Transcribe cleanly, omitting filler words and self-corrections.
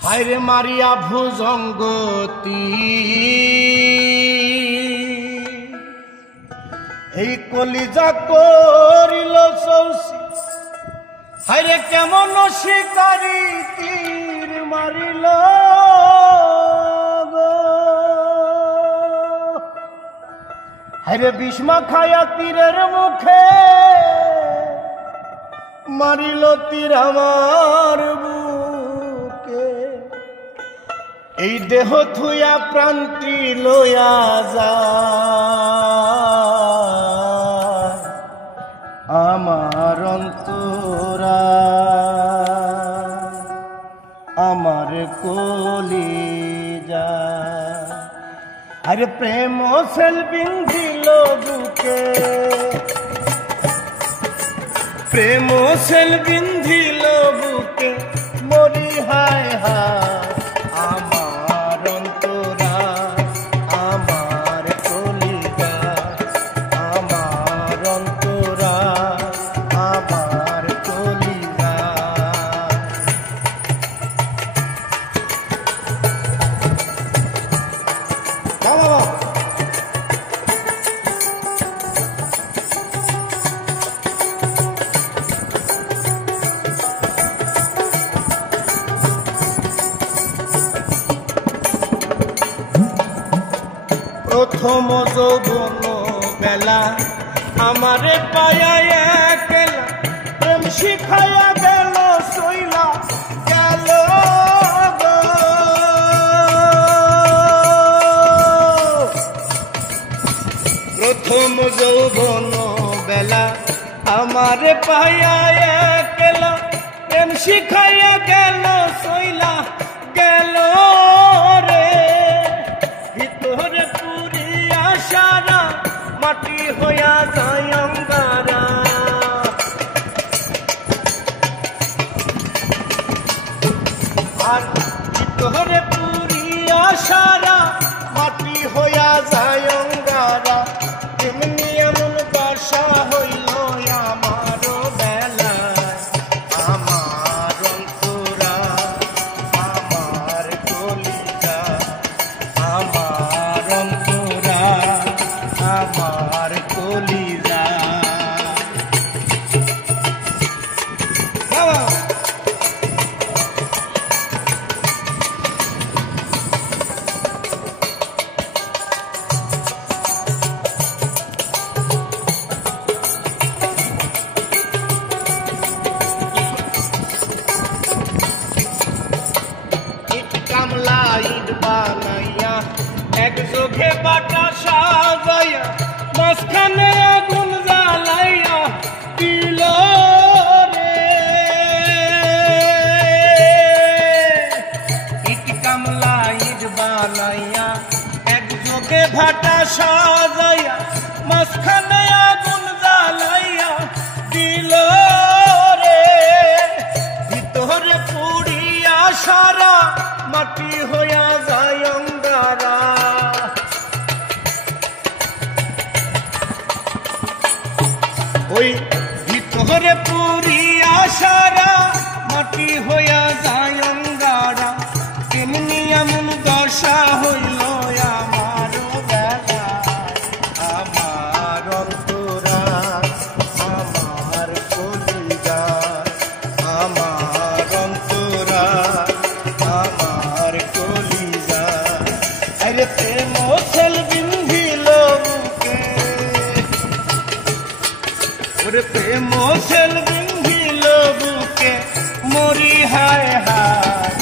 হায়রে মারিয়া ভুজঙ্গতি এই কলিজা করিল চৌসি হায়রে কেমন শিকারি তীর মারিল হায়রে বিষ্মা খায়া তীরের মুখে মারিল তীর আমার বুকে এই দেহ থুয়া প্রান্তি লয়া যা আমার অন্তরা আমার কলিজা আরে প্রেম সেল বিন্ধিল বুকে প্রেম সেল বিন্ধিল বুকে মরি হায় হায় আমার অন্তরা আমার কলিজা আমার অন্তরা আমার কলিজা বাবা প্রথম যৌবন বেলা আমারে পায়া একলা প্রেম শিখায়া গেল সইলা গেল প্রথম যৌবন বেলা আমারে পায়া একলা প্রেম শিখায়া গেল সইলা গেল রে ভিতরে পুরিয়া সারা মাটি হইয়া যায় অঙ্গারা আর ভিতরে পুরিয়া সারা মাটি হইয়া যায় অঙ্গারা এমনি এমন বাসা হইল আমার বেলায় আমার অন্তরা আমার কলিজা আমার অন্তরা আমার কলিজা কামলা ইট বানাইয়া এক চোখে বাটা সাজাইয়া মাঝখানে আগুন জ্বালাইয়া দিল রে ইট কামলা ইট বানাইয়া এক চোখে ভাটা সাজাইয়া মাঝখানে আগুন জ্বালাইয়া দিল রে ভিতরে পুড়িয়া সারা মাটি হইয়া যায় অঙ্গারা ওই ভিতরে পুরিয়া সারা মাটি হইয়া যায় অঙ্গারা কেমনি এমন দশা হইল আমার বেলায় আমার অন্তরা আমার কলিজা আমার অন্তরা আমার কলিজা আরে প্রেম সেল বিন্ধিল বুকে ওরে প্রেম সেল বিন্ধিল বুকে মরি হায় হায়